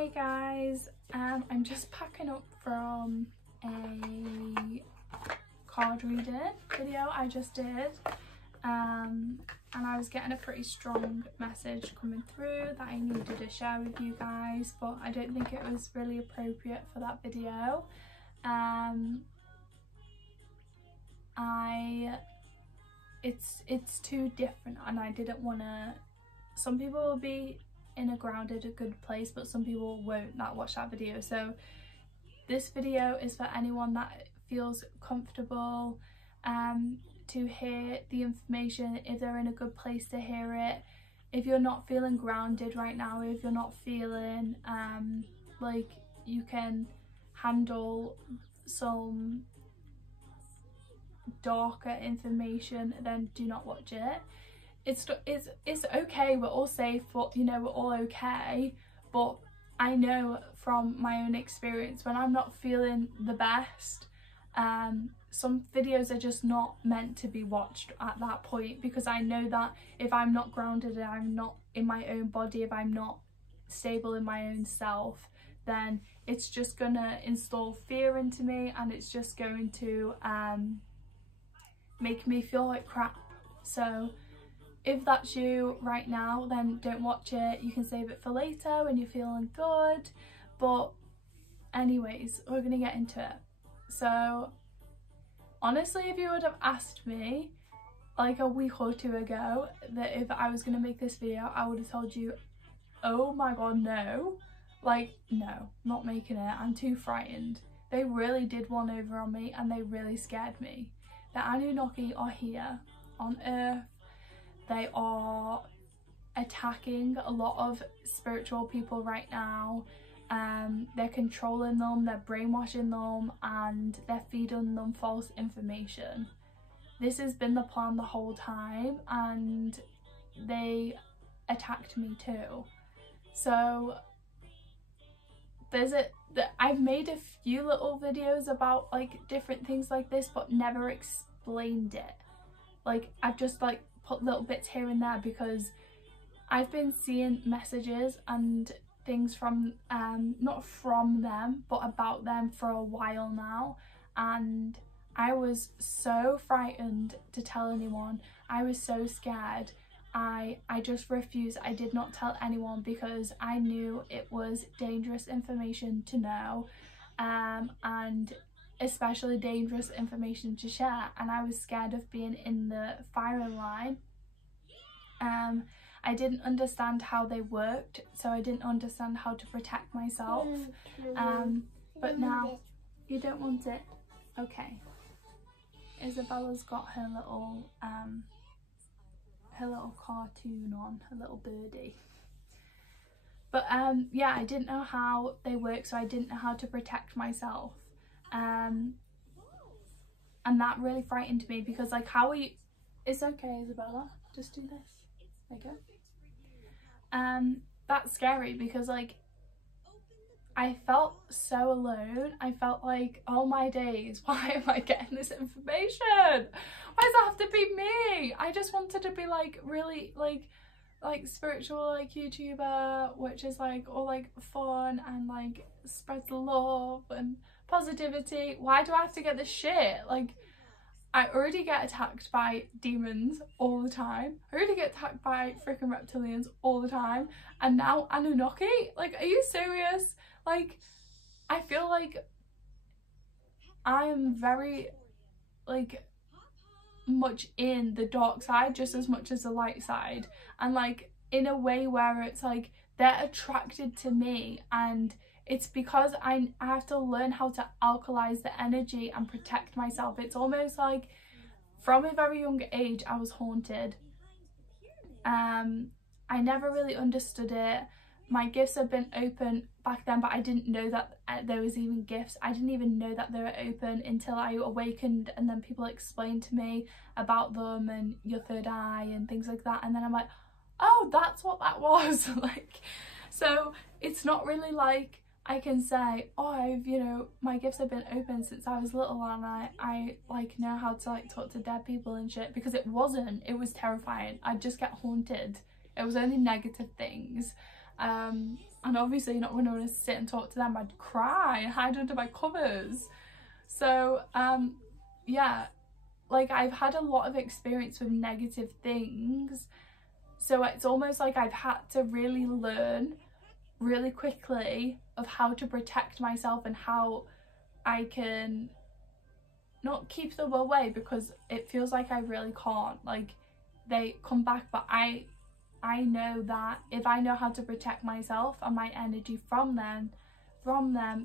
Hey guys, I'm just packing up from a card reading video I just did, and I was getting a pretty strong message coming through that I needed to share with you guys, but I don't think it was really appropriate for that video. It's too different, and I didn't want to. Some people will be in a grounded, a good place, but some people won't that watch that video. So this video is for anyone that feels comfortable to hear the information, if they're in a good place to hear it. If you're not feeling grounded right now, if you're not feeling like you can handle some darker information, then do not watch it. It's okay, we're all safe, but you know, we're all okay. But I know from my own experience, when I'm not feeling the best, some videos are just not meant to be watched at that point, because I know that if I'm not grounded and I'm not in my own body, if I'm not stable in my own self, then it's just gonna install fear into me, and it's just going to make me feel like crap. So if that's you right now, then don't watch it. You can save it for later when you're feeling good. But anyways, we're gonna get into it. So honestly, if you would have asked me like a week or two ago that if I was gonna make this video, I would have told you, oh my god, no. Like, no, not making it. I'm too frightened. They really did one over on me, and they really scared me. The Anunnaki are here on Earth. They are attacking a lot of spiritual people right now. They're controlling them, they're brainwashing them, and they're feeding them false information. This has been the plan the whole time, and they attacked me too. So I've made a few little videos about like different things like this, but never explained it. Like, I've just like put little bits here and there, because I've been seeing messages and things from not from them but about them for a while now, and I was so frightened to tell anyone. I was so scared. I just refused. I did not tell anyone because I knew it was dangerous information to know, and especially dangerous information to share, and I was scared of being in the firing line. I didn't understand how they worked, so I didn't understand how to protect myself. But now you don't want it. Okay. Isabella's got her little cartoon on, her little birdie. But yeah, I didn't know how they work, so I didn't know how to protect myself. And that really frightened me, because like, how are you? It's okay, Isabella, just do this. There you go. That's scary, because like, I felt so alone. I felt like, oh my days, why am I getting this information? Why does it have to be me? I just wanted to be like really like spiritual, like YouTuber, which is like all like fun and like spreads love and positivity. Why do I have to get this shit? Like, I already get attacked by demons all the time. I already get attacked by freaking reptilians all the time. And now Anunnaki? Like, are you serious? Like, I feel like I am very, like, much in the dark side just as much as the light side. And like, in a way where it's like, they're attracted to me, and it's because I have to learn how to alkalize the energy and protect myself. It's almost like from a very young age I was haunted. I never really understood it. My gifts have been open back then, but I didn't know that there was even gifts. I didn't even know that they were open until I awakened, and then people explained to me about them and your third eye and things like that, and then I'm like, oh, that's what that was. Like, so it's not really like I can say, oh, I've, you know, my gifts have been open since I was little, and I like know how to like talk to dead people and shit, because it wasn't. It was terrifying. I'd just get haunted. It was only negative things. And obviously not going to sit and talk to them. I'd cry and hide under my covers. So yeah, like I've had a lot of experience with negative things, so it's almost like I've had to really learn really quickly of how to protect myself and how I can not keep them away, because it feels like I really can't. Like they come back, but I know that if I know how to protect myself and my energy from them,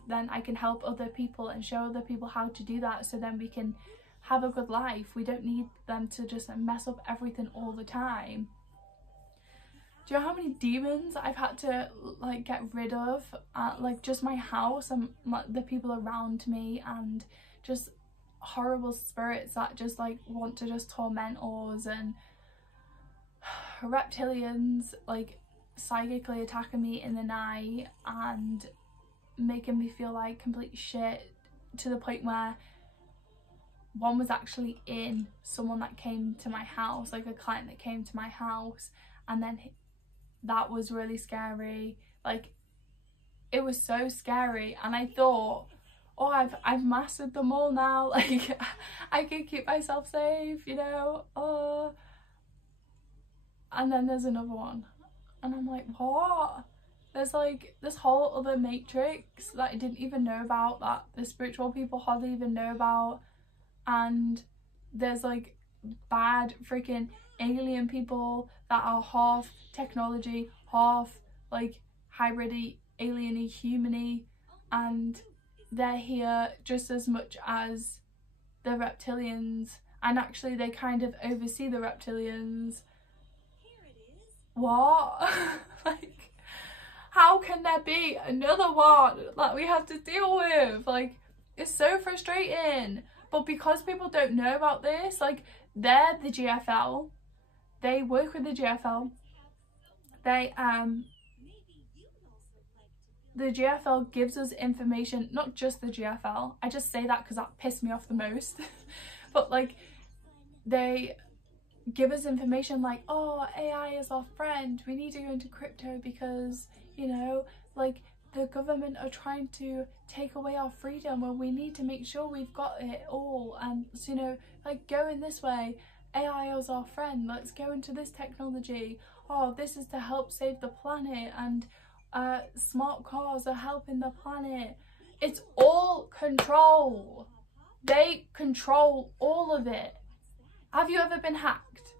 then I can help other people and show other people how to do that, so then we can have a good life. We don't need them to just mess up everything all the time. Do you know how many demons I've had to like get rid of? Like just my house and the people around me, and just horrible spirits that just like want to just torment us, and reptilians like psychically attacking me in the night and making me feel like complete shit, to the point where one was actually in someone that came to my house, like a client that came to my house, and then that was really scary. Like it was so scary, and I thought, oh, I've mastered them all now, like I can keep myself safe, you know. And then there's another one, and I'm like, what? There's like this whole other matrix that I didn't even know about, that the spiritual people hardly even know about, and there's like bad freaking alien people that are half technology, half like hybridy, alieny, humany, and they're here just as much as the reptilians, and actually they kind of oversee the reptilians. What? Like, how can there be another one that we have to deal with? Like, it's so frustrating. But because people don't know about this, like, they're the GFL, they work with the GFL, they the GFL gives us information, not just the GFL, I just say that because that pissed me off the most, but like they give us information like, oh, AI is our friend, we need to go into crypto because, you know, like the government are trying to take away our freedom, and we need to make sure we've got it all, and so, you know, like go in this way, AI is our friend, let's go into this technology, oh, this is to help save the planet, and smart cars are helping the planet. It's all control. They control all of it. Have you ever been hacked?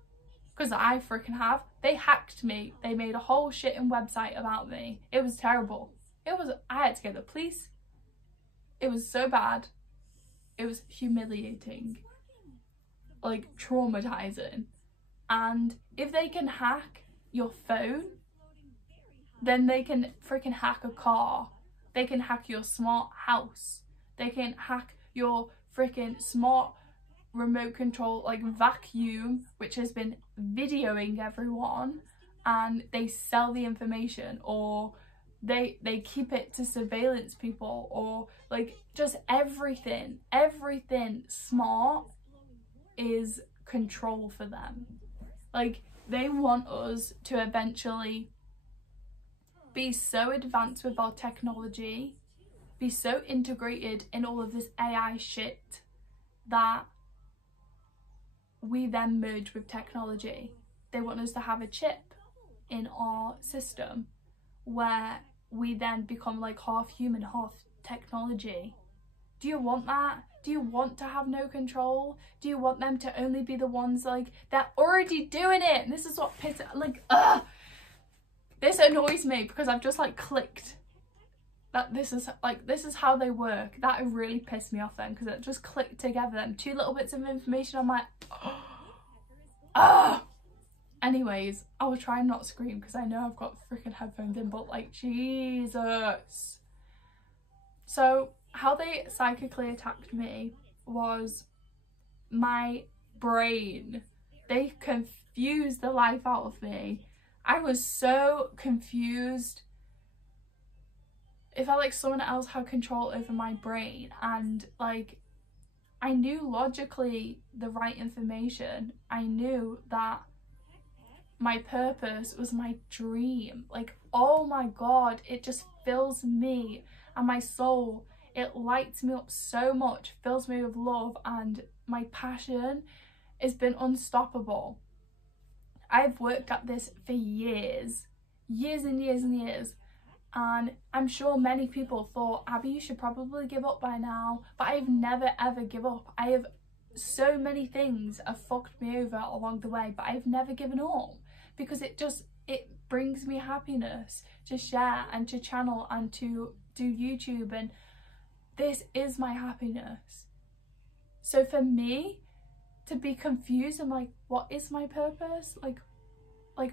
Because I freaking have. They hacked me. They made a whole shitting website about me. It was terrible. I had to go to the police. It was so bad. It was humiliating. Like traumatizing. And if they can hack your phone, then they can freaking hack a car. They can hack your smart house. They can hack your freaking smart remote control like vacuum, which has been videoing everyone, and they sell the information, or they keep it to surveillance people, or like just everything smart is control for them. Like they want us to eventually be so advanced with our technology, be so integrated in all of this AI shit, that we then merge with technology. They want us to have a chip in our system where we then become like half human, half technology. Do you want that? Do you want to have no control? Do you want them to only be the ones like, they're already doing it? And this is what pisses, like, ugh. This annoys me because I've just like clicked that this is how they work. That really pissed me off then, because it just clicked together. Them two little bits of information, I'm like, oh. Anyways, I will try and not scream because I know I've got freaking headphones in, but like, Jesus. So how they psychically attacked me was my brain. They confused the life out of me. I was so confused. It felt like someone else had control over my brain, and like I knew logically the right information. I knew that my purpose was my dream. Like oh my god, it just fills me and my soul. It lights me up so much, fills me with love, and my passion has been unstoppable. I've worked at this for years and years and years, and I'm sure many people thought, Abby, you should probably give up by now, but I've never ever give up. I have so many things have fucked me over along the way, but I've never given up, because it brings me happiness to share and to channel and to do YouTube, and this is my happiness. So for me to be confused, I'm like, what is my purpose? Like,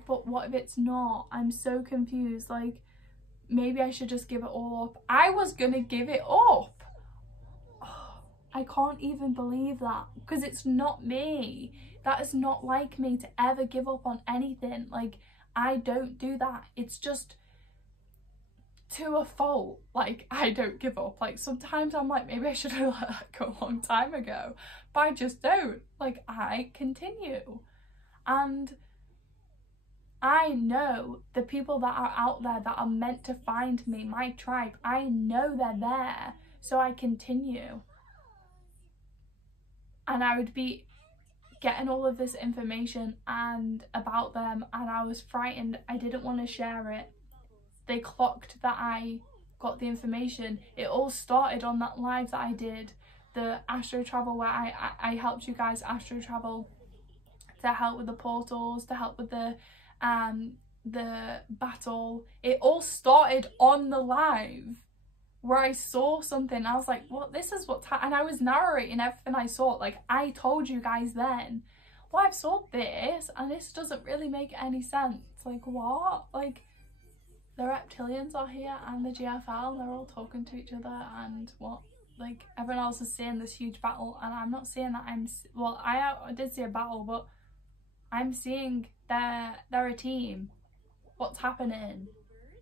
but what if it's not? I'm so confused. Like, maybe I should just give it all up. I was gonna give it up. Oh, I can't even believe that, because it's not me. That is not like me to ever give up on anything. Like, I don't do that. It's just to a fault. Like, I don't give up. Like, sometimes I'm like, maybe I should have let that go a long time ago, but I just don't. Like, I continue. And I know the people that are out there that are meant to find me, my tribe, I know they're there, so I continue. And I would be getting all of this information and about them, and I was frightened. I didn't want to share it. They clocked that I got the information. It all started on that live that I did, the Astro Travel, where I helped you guys Astro Travel to help with the portals, to help with the battle. It all started on the live where I saw something. I was like, well, this is what's happening. And I was narrating everything I saw. Like, I told you guys then, well, I've saw this and this doesn't really make any sense. Like, what? Like, the reptilians are here and the GFL, they're all talking to each other, and what? Like, everyone else is seeing this huge battle, and I'm not seeing that. Well, I did see a battle, but I'm seeing they're a team. What's happening?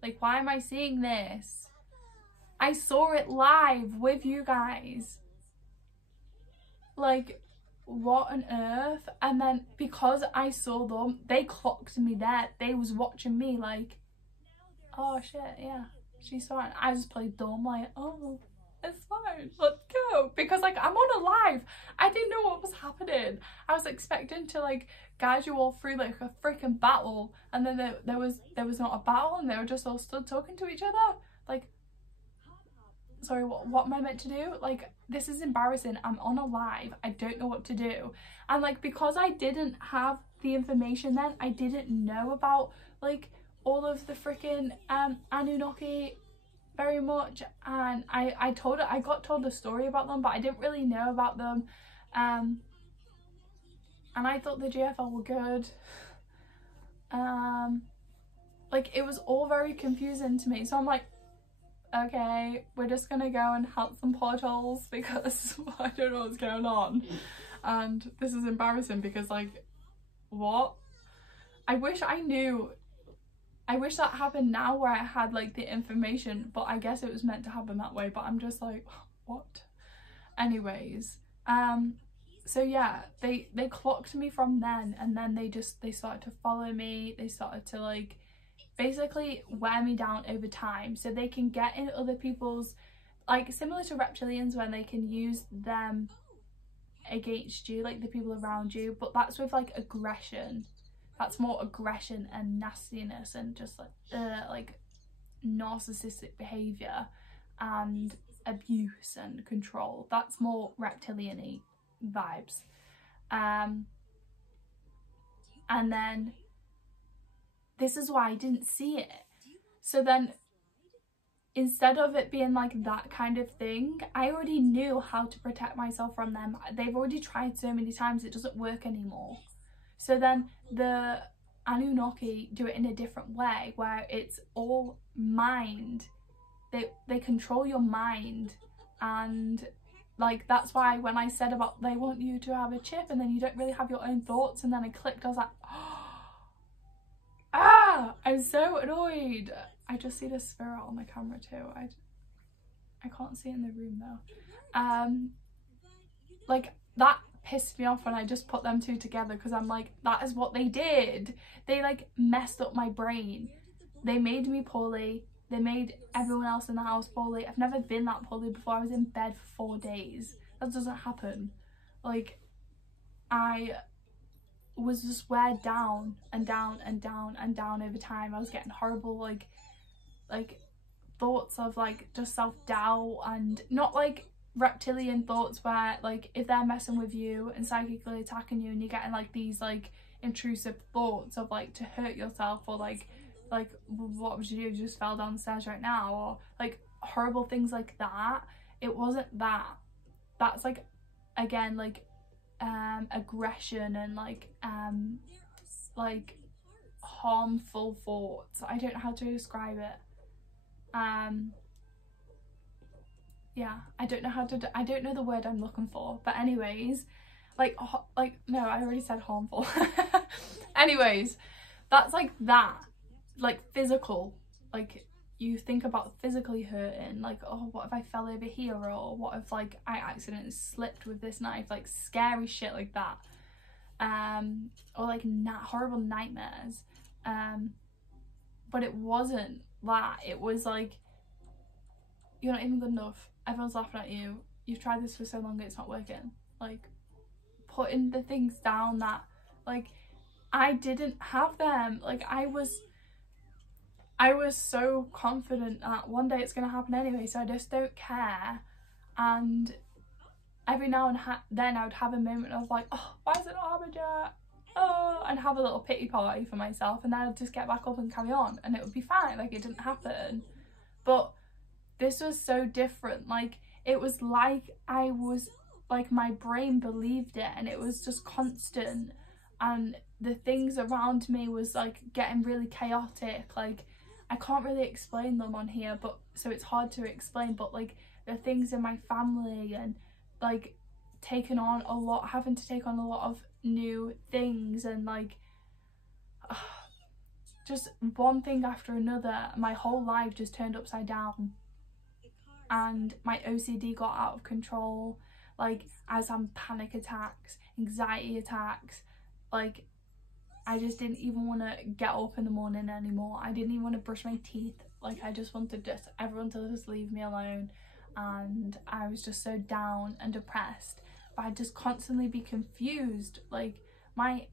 Like, why am I seeing this? I saw it live with you guys. Like, what on earth? And then because I saw them, they clocked me there. They was watching me like, oh shit, yeah, she's fine. I just played dumb, like, oh, it's fine, let's go. Because, like, I'm on a live. I didn't know what was happening. I was expecting to, like, guide you all through, like, a freaking battle, and then there was not a battle, and they were just all stood talking to each other. Like, sorry, what am I meant to do? Like, this is embarrassing. I'm on a live. I don't know what to do. And, like, because I didn't have the information then, I didn't know about, like, all of the freaking Anunnaki very much, and I got told a story about them, but I didn't really know about them, and I thought the GFL were good. Like, it was all very confusing to me, so I'm like, okay, we're just gonna go and help some portals, because I don't know what's going on, and this is embarrassing because, like, what? I wish I knew. I wish that happened now where I had, like, the information, but I guess it was meant to happen that way, but I'm just like, what? Anyways, so yeah, they clocked me from then, and then they started to follow me. They started to, like, basically wear me down over time, so they can get in other people's, like, similar to reptilians, when they can use them against you, like the people around you, but that's with, like, aggression. That's more aggression and nastiness and just, like narcissistic behaviour and abuse and control. That's more reptilian-y vibes. And then this is why I didn't see it. So then, instead of it being like that kind of thing, I already knew how to protect myself from them. They've already tried so many times, it doesn't work anymore. So then the Anunnaki do it in a different way, where it's all mind. They control your mind, and, like, that's why when I said about they want you to have a chip and then you don't really have your own thoughts, and then I clicked, I was like, ah, I'm so annoyed. I just see the spirit on the camera too. I can't see it in the room though. Like, that pissed me off when I just put them two together, because I'm like, that is what they did. They, like, messed up my brain. they made me poorly. They made everyone else in the house poorly. I've never been that poorly before. I was in bed for 4 days. That doesn't happen. Like, I was just wear down and down and down and down over time. I was getting horrible like thoughts of like just self-doubt, and not like reptilian thoughts where like if they're messing with you and psychically attacking you and you're getting like these like intrusive thoughts of like to hurt yourself, or like what would you do if you just fell down the stairs right now, or like horrible things like that. It wasn't that. That's like, again, like aggression and like harmful thoughts. I don't know how to describe it. Yeah, I don't know the word I'm looking for, but anyways, no, I already said harmful. Anyways, that's like that, like physical, like you think about physically hurting, like, oh, what if I fell over here, or what if like I accidentally slipped with this knife, like scary shit like that, or like horrible nightmares. But it wasn't that. It was like, you're not even good enough, everyone's laughing at you, you've tried this for so long, it's not working. Like, putting the things down that like I didn't have them. Like, I was so confident that one day it's gonna happen anyway, so I just don't care. And every now and then I would have a moment of like, oh, why is it not happened yet? Oh, and have a little pity party for myself, and then I'd just get back up and carry on, and it would be fine, like it didn't happen. But this was so different. Like, it was like I was like, my brain believed it, and it was just constant, and the things around me was like getting really chaotic. Like, I can't really explain them on here, but so it's hard to explain, but like the things in my family, and like having to take on a lot of new things, and like just one thing after another. My whole life just turned upside down, and my OCD got out of control. Like, I was having panic attacks, anxiety attacks. Like, I just didn't even want to get up in the morning anymore. I didn't even want to brush my teeth. Like, I just wanted everyone to just leave me alone. And I was just so down and depressed. But I'd just constantly be confused. Like, my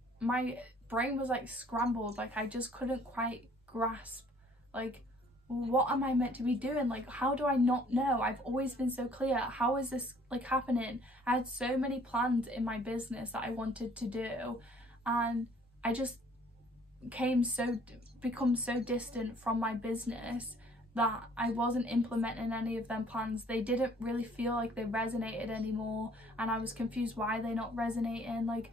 brain was like scrambled. Like, I just couldn't quite grasp, like, what am I meant to be doing? Like, how do I not know? I've always been so clear. How is this like happening? I had so many plans in my business that I wanted to do, and I just become so distant from my business that I wasn't implementing any of them plans. They didn't really feel like they resonated anymore, and I was confused why they're not resonating. Like,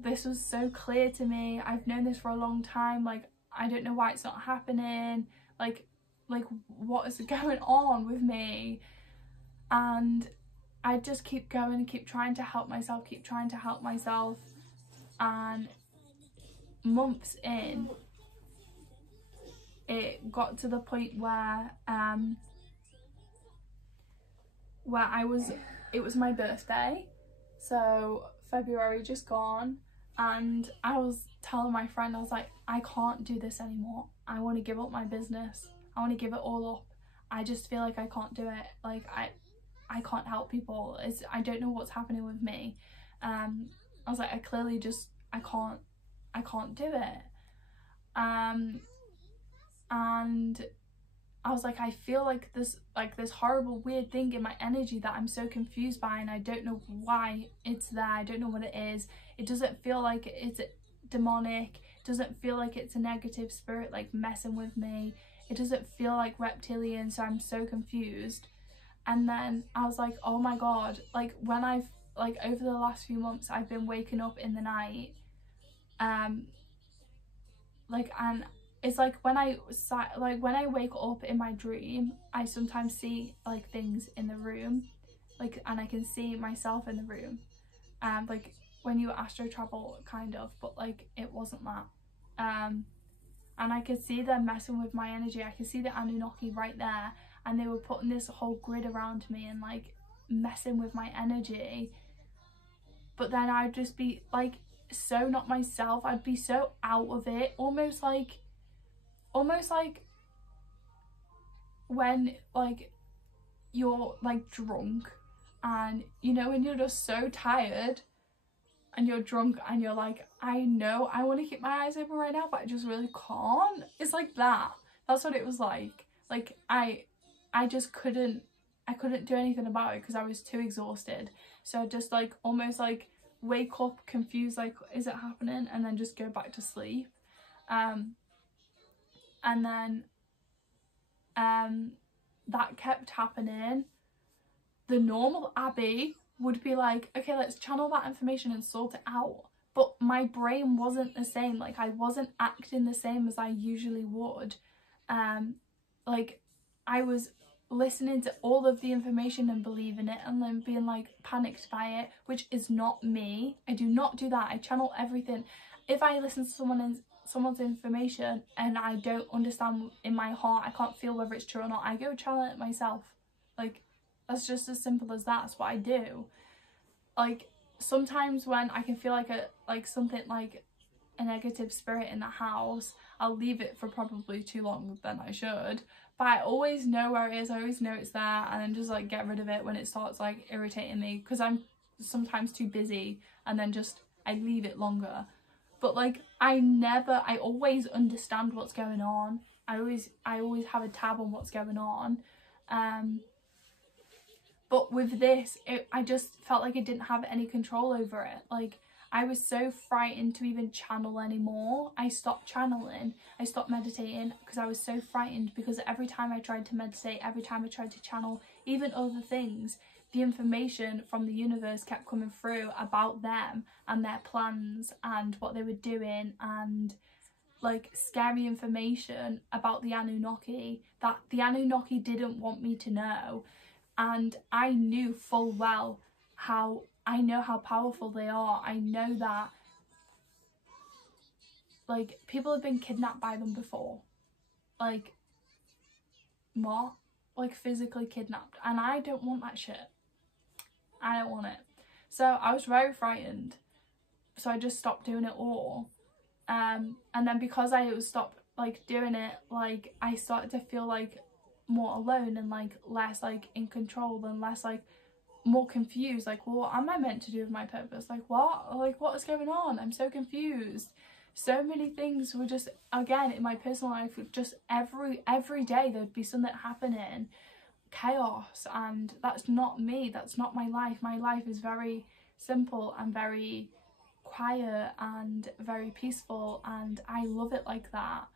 this was so clear to me. I've known this for a long time. Like, I don't know why it's not happening. Like what is going on with me? And I just keep going and keep trying to help myself, and months in, it got to the point where it was my birthday, so February just gone, and I was telling my friend, I was like, I can't do this anymore. I want to give up my business. I want to give it all up. I just feel like I can't do it. Like, I can't help people. I don't know what's happening with me. I was like, I can't do it. And I was like, I feel like this horrible weird thing in my energy that I'm so confused by, and I don't know why it's there. I don't know what it is. It doesn't feel like it's demonic. It doesn't feel like it's a negative spirit like messing with me. It doesn't feel like reptilian, so I'm so confused. And then I was like, oh my god, like when I've like over the last few months I've been waking up in the night, like, and it's like when I wake up in my dream, I sometimes see like things in the room, like, and I can see myself in the room, like when you astro travel kind of, but like it wasn't that. And I could see them messing with my energy. I could see the Anunnaki right there, and they were putting this whole grid around me and like messing with my energy. But then I'd just be like so not myself. I'd be so out of it, almost like almost like when like you're like drunk, and you know when you're just so tired and you're drunk and you're like, I know I want to keep my eyes open right now, but I just really can't. It's like that. That's what it was like. Like I just couldn't do anything about it because I was too exhausted. So I just like almost like wake up confused, like, is it happening? And then just go back to sleep. And then that kept happening. The normal Abby would be like, okay, let's channel that information and sort it out. But my brain wasn't the same. Like I wasn't acting the same as I usually would. Like I was listening to all of the information and believing it, and then being like panicked by it, which is not me. I do not do that. I channel everything. If I listen to someone's information and I don't understand in my heart, I can't feel whether it's true or not, I go channel it myself. Like that's just as simple as that. That's what I do. Like sometimes when I can feel like something like a negative spirit in the house, I'll leave it for probably too long than I should, but I always know where it is. I always know it's there, and then just like get rid of it when it starts like irritating me, because I'm sometimes too busy, and then just I leave it longer. But like I always understand what's going on. I always have a tab on what's going on. But with this, I just felt like I didn't have any control over it. Like I was so frightened to even channel anymore. I stopped channeling. I stopped meditating because I was so frightened, because every time I tried to meditate, every time I tried to channel, even other things, the information from the universe kept coming through about them and their plans and what they were doing, and like scary information about the Anunnaki that the Anunnaki didn't want me to know. And I knew full well how powerful they are. I know that like people have been kidnapped by them before. Like what? Like physically kidnapped. And I don't want that shit. I don't want it. So I was very frightened. So I just stopped doing it all. And then because I stopped like doing it, like I started to feel like more alone and like less like in control, and less like more confused. Like, well, what am I meant to do with my purpose? Like what is going on? I'm so confused. So many things were just, again, in my personal life, just every day there'd be something happening, chaos, and that's not me. That's not my life. My life is very simple and very quiet and very peaceful, and I love it like that.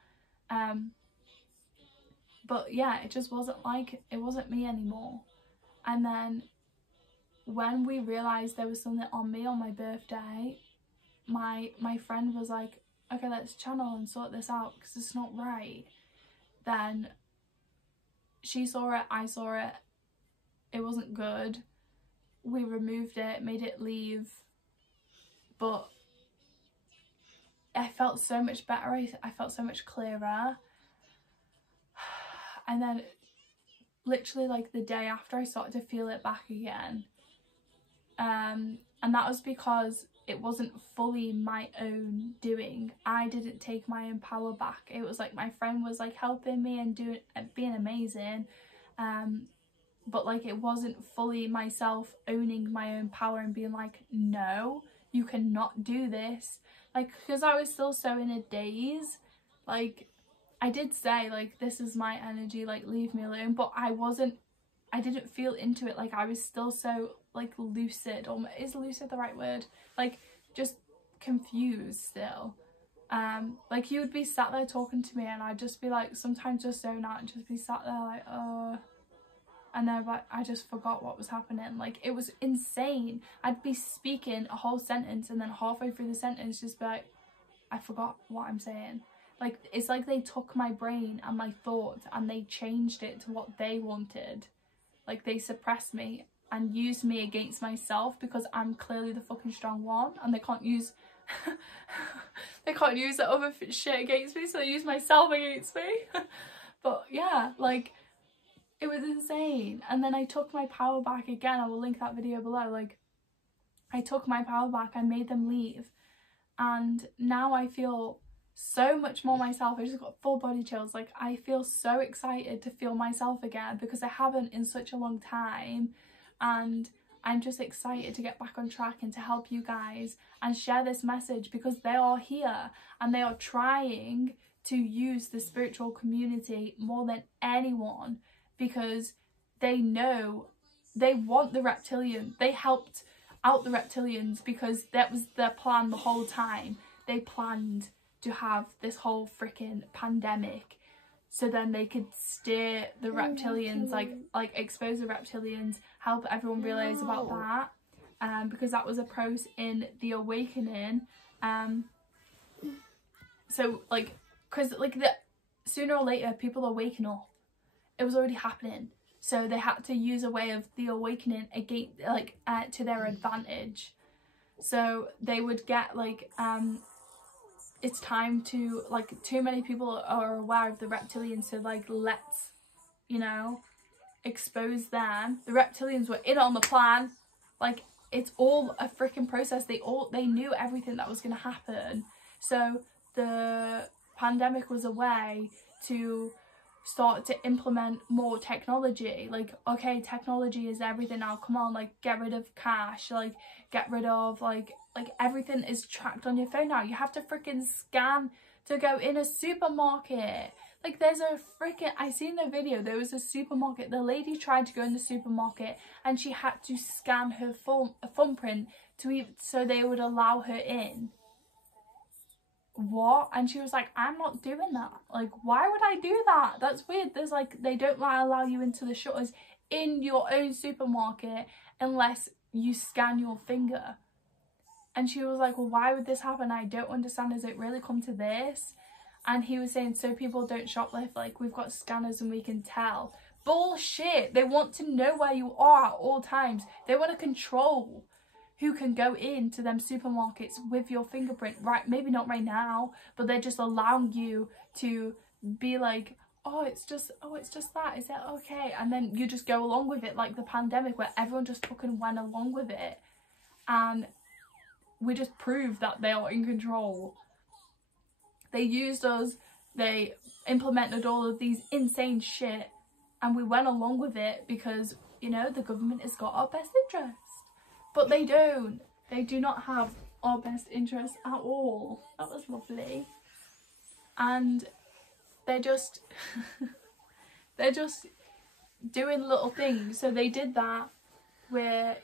But yeah, it just wasn't me anymore. And then when we realised there was something on me on my birthday, my friend was like, okay, let's channel and sort this out because it's not right. Then she saw it, I saw it, it wasn't good. We removed it, made it leave, but I felt so much better. I felt so much clearer. And then literally like the day after, I started to feel it back again. And that was because it wasn't fully my own doing. I didn't take my own power back. It was like my friend was like helping me and being amazing. But like it wasn't fully myself owning my own power and being like, no, you cannot do this. Like, because I was still so in a daze. Like, I did say like, this is my energy, like leave me alone, but I didn't feel into it. Like I was still so like lucid, or is lucid the right word? Like just confused still. Like you would be sat there talking to me and I'd just be like, sometimes just zone out and just be sat there like, and then like I just forgot what was happening. Like it was insane. I'd be speaking a whole sentence and then halfway through the sentence just be like, I forgot what I'm saying. Like it's like they took my brain and my thoughts and they changed it to what they wanted. Like they suppressed me and used me against myself, because I'm clearly the fucking strong one, and they can't use that other shit against me, so they use myself against me. But yeah, like it was insane. And then I took my power back again. I will link that video below. Like I took my power back, I made them leave, and now I feel so much more myself. I just got full body chills. Like, I feel so excited to feel myself again because I haven't in such a long time, and I'm just excited to get back on track and to help you guys and share this message, because they are here and they are trying to use the spiritual community more than anyone, because they know they want the reptilian. They helped out the reptilians because that was their plan the whole time. They planned to have this whole freaking pandemic so then they could steer the reptilians, like expose the reptilians, help everyone realize about that, because that was a pros in the awakening. So like, because like sooner or later people are waking up. It was already happening, so they had to use a way of the awakening against, like, to their advantage. So they would get like, it's time to, like, too many people are aware of the reptilians, so like, let's, you know, expose them. The reptilians were in on the plan. Like, it's all a freaking process. They knew everything that was going to happen. So the pandemic was a way to start to implement more technology. Like, okay, technology is everything now, come on, like, get rid of cash, like, get rid of like everything is tracked on your phone now. You have to freaking scan to go in a supermarket. Like, there's a freaking, I seen the video, there was a supermarket, the lady tried to go in the supermarket and she had to scan her thumbprint so they would allow her in. What? And she was like, I'm not doing that. Like, why would I do that? That's weird. There's like, they don't allow you into the shutters in your own supermarket unless you scan your finger. And she was like, well, why would this happen? I don't understand. Has it really come to this? And he was saying, so people don't shoplift, like, we've got scanners and we can tell. Bullshit. They want to know where you are at all times. They want to control who can go into them supermarkets with your fingerprint. Right, maybe not right now, but they're just allowing you to be like, oh, it's just that, is that okay? And then you just go along with it, like the pandemic, where everyone just fucking went along with it. And we just proved that they are in control. They used us, they implemented all of these insane shit, and we went along with it because, you know, the government has got our best interest. But they don't. They do not have our best interests at all. That was lovely. And they're just they're just doing little things. So they did that. We're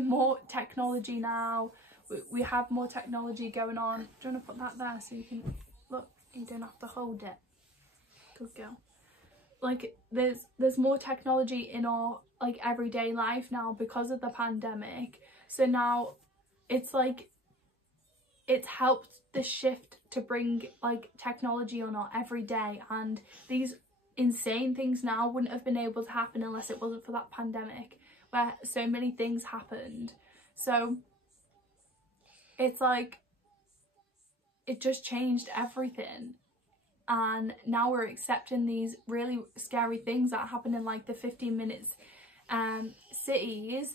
more technology now. We have more technology going on. Do you want to put that there so you can look? You don't have to hold it. Good girl. Like, there's more technology in our, like, everyday life now because of the pandemic. So now it's like, it's helped the shift to bring, like, technology on our everyday, and these insane things now wouldn't have been able to happen unless it wasn't for that pandemic, where so many things happened. So it's like, it just changed everything. And now we're accepting these really scary things that happen in, like, the 15 minutes cities,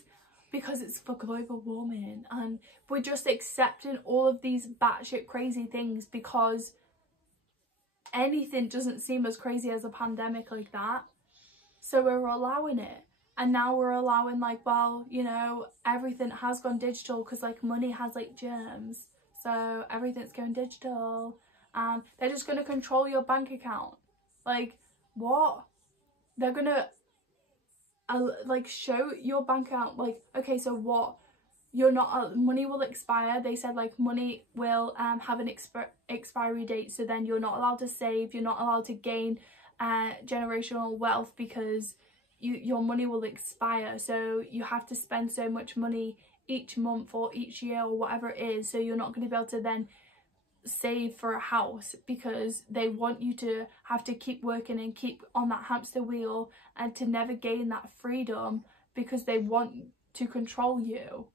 because it's for global warming, and we're just accepting all of these batshit crazy things because anything doesn't seem as crazy as a pandemic like that. So we're allowing it. And now we're allowing, like, well, you know, everything has gone digital because, like, money has, like, germs, so everything's going digital. And they're just going to control your bank account. Like, what? They're going to, like, show your bank account, like, okay, so what? You're not, money will expire. They said, like, money will have an expiry date, so then you're not allowed to save, you're not allowed to gain generational wealth because your money will expire. So you have to spend so much money each month or each year or whatever it is, so you're not going to be able to then save for a house, because they want you to have to keep working and keep on that hamster wheel and to never gain that freedom, because they want to control you.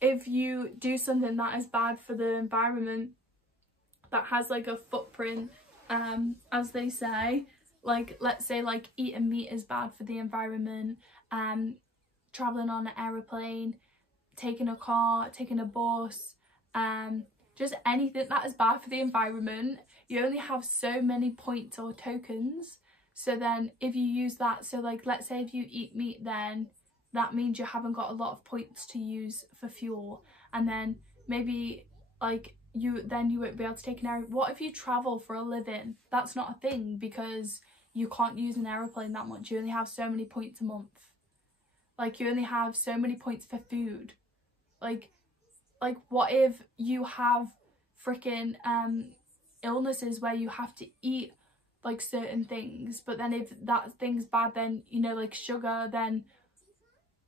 If you do something that is bad for the environment, that has, like, a footprint, as they say, like, let's say, like, eating meat is bad for the environment, traveling on an aeroplane, taking a car, taking a bus, just anything that is bad for the environment. You only have so many points or tokens. So then if you use that, so like let's say if you eat meat, then that means you haven't got a lot of points to use for fuel. And then maybe like you won't be able to take an aeroplane. What if you travel for a living? That's not a thing because you can't use an aeroplane that much. You only have so many points a month. Like you only have so many points for food. Like what if you have freaking illnesses where you have to eat like certain things, but then if that thing's bad, then you know, like sugar, then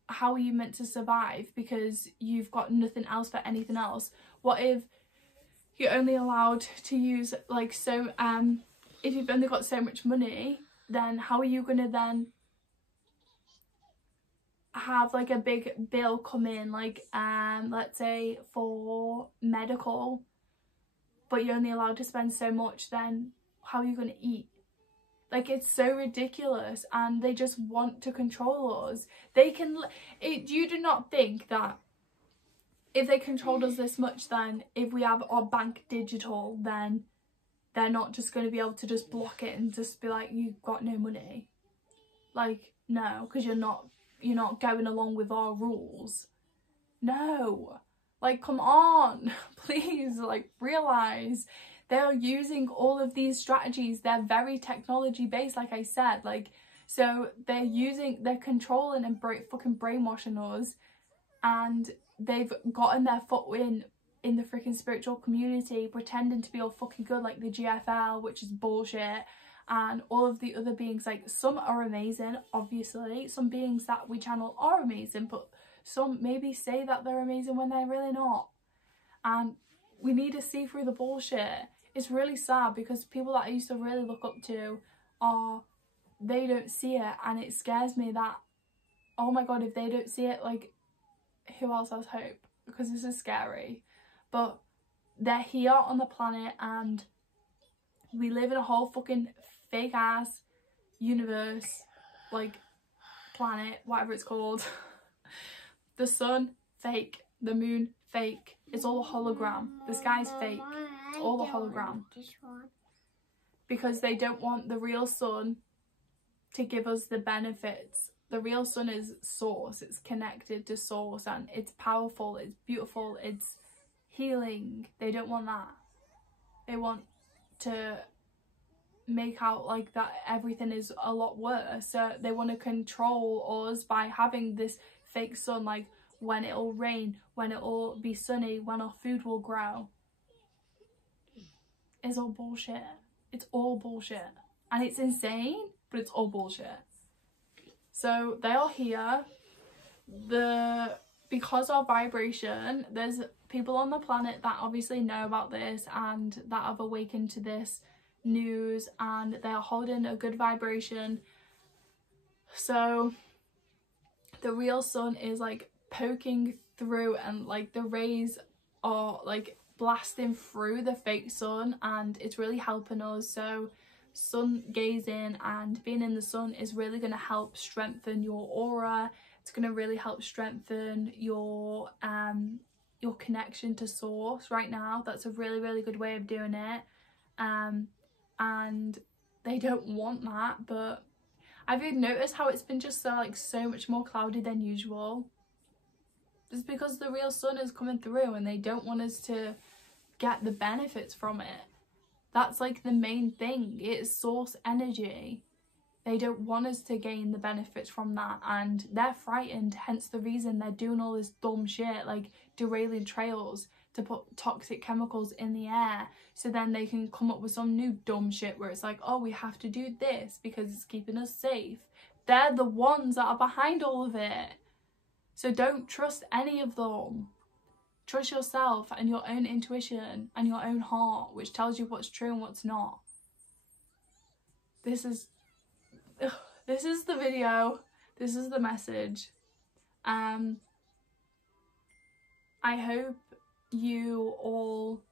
how are you meant to survive because you've got nothing else for anything else? What if you're only allowed to use like so if you've only got so much money, then how are you gonna then have like a big bill come in, like let's say for medical, but you're only allowed to spend so much? Then how are you going to eat? Like, it's so ridiculous, and they just want to control us. They can you do not think that if they controlled us this much, then if we have our bank digital, then they're not just going to be able to just block it and just be like, you've got no money? Like, no, because you're not going along with our rules. No, like, come on, please, like, realize they're using all of these strategies. They're very technology based, like I said, like, so they're controlling and fucking brainwashing us, and they've gotten their foot in the freaking spiritual community, pretending to be all fucking good, like the GFL, which is bullshit, and all of the other beings. Like, some are amazing, obviously, some beings that we channel are amazing, but some maybe say that they're amazing when they're really not. And we need to see through the bullshit. It's really sad because people that I used to really look up to they don't see it, and it scares me that, oh my god, if they don't see it, like, who else has hope? Because this is scary. But they're here on the planet, and we live in a whole fucking fake ass universe, like, planet, whatever it's called. The sun, fake. The moon, fake. It's all a hologram. The sky's fake. It's all a hologram. Because they don't want the real sun to give us the benefits. The real sun is source. It's connected to source, and it's powerful, it's beautiful, it's healing. They don't want that. They want to make out like that everything is a lot worse. So they want to control us by having this fake sun, like when it'll rain, when it'll be sunny, when our food will grow. It's all bullshit. It's all bullshit. And it's insane, but it's all bullshit. So they are here. Because of vibration, there's people on the planet that obviously know about this and that have awakened to this news, and they are holding a good vibration. So the real sun is like poking through, and like the rays are like blasting through the fake sun, and it's really helping us. So sun gazing and being in the sun is really going to help strengthen your aura. It's going to really help strengthen your connection to source right now. That's a really, really good way of doing it. And they don't want that, but have you noticed how it's been just so much more cloudy than usual? It's because the real sun is coming through, and they don't want us to get the benefits from it. That's like the main thing. It's source energy. They don't want us to gain the benefits from that, and they're frightened, hence the reason they're doing all this dumb shit, like derailing trails to put toxic chemicals in the air, so then they can come up with some new dumb shit where it's like, oh, we have to do this because it's keeping us safe. They're the ones that are behind all of it. So don't trust any of them. Trust yourself and your own intuition and your own heart, which tells you what's true and what's not. This is the video. This is the message. I hope you all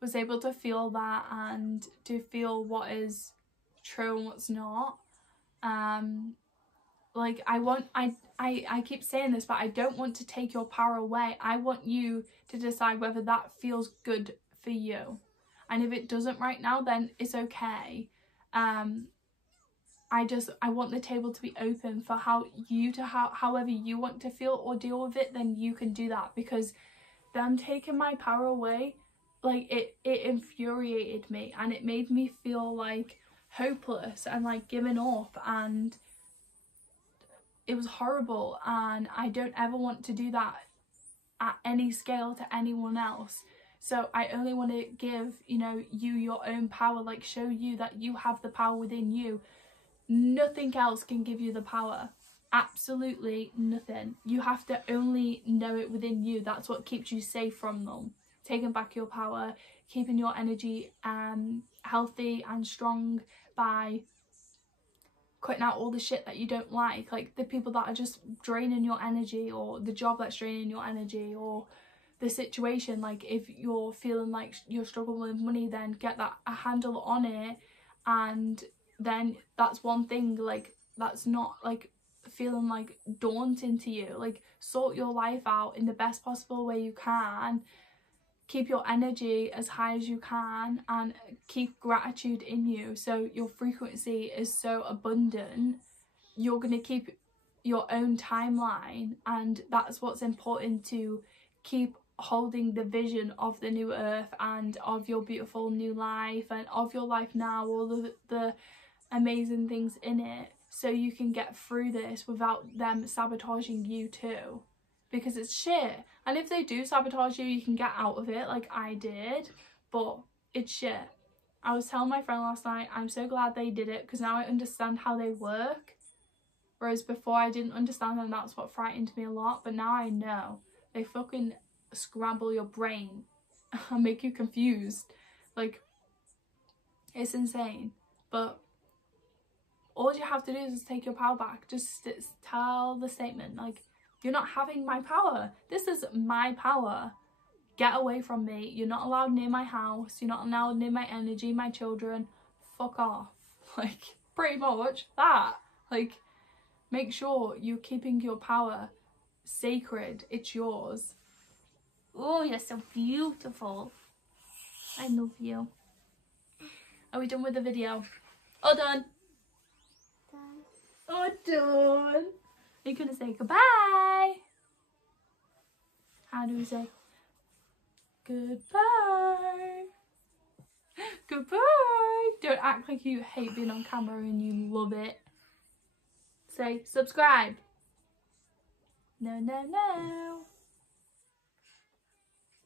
was able to feel that and to feel what is true and what's not. Like, I keep saying this, but I don't want to take your power away. I want you to decide whether that feels good for you. And if it doesn't right now, then it's okay. I want the table to be open for however you want to feel or deal with it, then you can do that. Because them taking my power away, like it infuriated me, and it made me feel like hopeless and like giving up, and it was horrible. And I don't ever want to do that at any scale to anyone else. So I only want to give, you know, you your own power, like show you that you have the power within you. Nothing else can give you the power. Absolutely nothing. You have to only know it within you. That's what keeps you safe from them. Taking back your power, keeping your energy healthy and strong by cutting out all the shit that you don't like the people that are just draining your energy, or the job that's draining your energy, or the situation. Like if you're feeling like you're struggling with money, then get a handle on it, and then that's one thing, like that's not like feeling like daunting to you. Like sort your life out in the best possible way you can, keep your energy as high as you can, and keep gratitude in you, so your frequency is so abundant. You're going to keep your own timeline, and that's what's important, to keep holding the vision of the new earth and of your beautiful new life and of your life now, all the amazing things in it, so you can get through this without them sabotaging you too, because it's shit. And if they do sabotage you, you can get out of it like I did, but it's shit. I was telling my friend last night, I'm so glad they did it, because now I understand how they work, whereas before I didn't understand them. That's what frightened me a lot, but now I know. They fucking scramble your brain and make you confused. Like, it's insane. But all you have to do is take your power back. Just tell the statement, like, you're not having my power. This is my power. Get away from me. You're not allowed near my house. You're not allowed near my energy, my children. Fuck off. Like, pretty much that. Like, make sure you're keeping your power sacred. It's yours. Oh, you're so beautiful. I love you. Are we done with the video? All done. Oh, done. Are you gonna say goodbye? How do we say goodbye? Goodbye. Don't act like you hate being on camera and you love it. Say subscribe. No, no, no.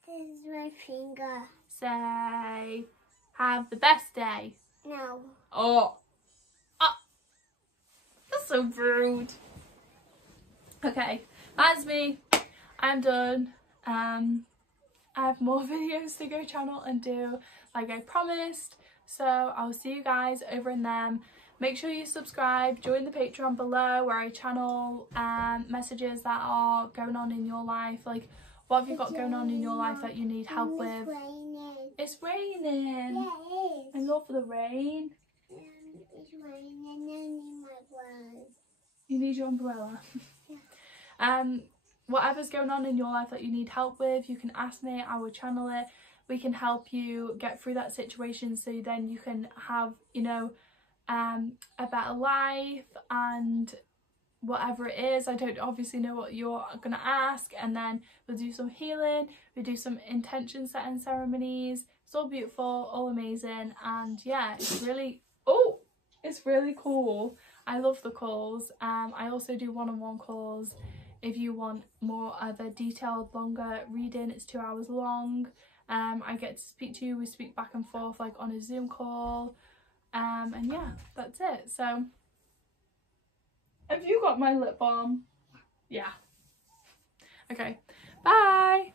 This is my finger. Say have the best day. No. Oh. That's so rude. Okay, that's me. I'm done. I have more videos to go channel and do, like I promised. So I'll see you guys over in them. Make sure you subscribe, join the Patreon below, where I channel messages that are going on in your life. Like, what have you got going on in your life that you need help with? It's raining. It's raining. Yeah, it is. I love the rain. It's raining and I need my umbrella. You need your umbrella. Whatever's going on in your life that you need help with, you can ask me. I will channel it. We can help you get through that situation, so then you can have, you know, a better life and whatever it is. I don't obviously know what you're gonna ask, and then we'll do some healing, we do some intention setting ceremonies. It's all beautiful, all amazing, and yeah, it's really cool. I love the calls. I also do one-on-one calls. If you want more of a detailed, longer reading, it's 2 hours long. I get to speak to you. We speak back and forth like on a Zoom call. And yeah, that's it. So, have you got my lip balm? Yeah. Okay, bye.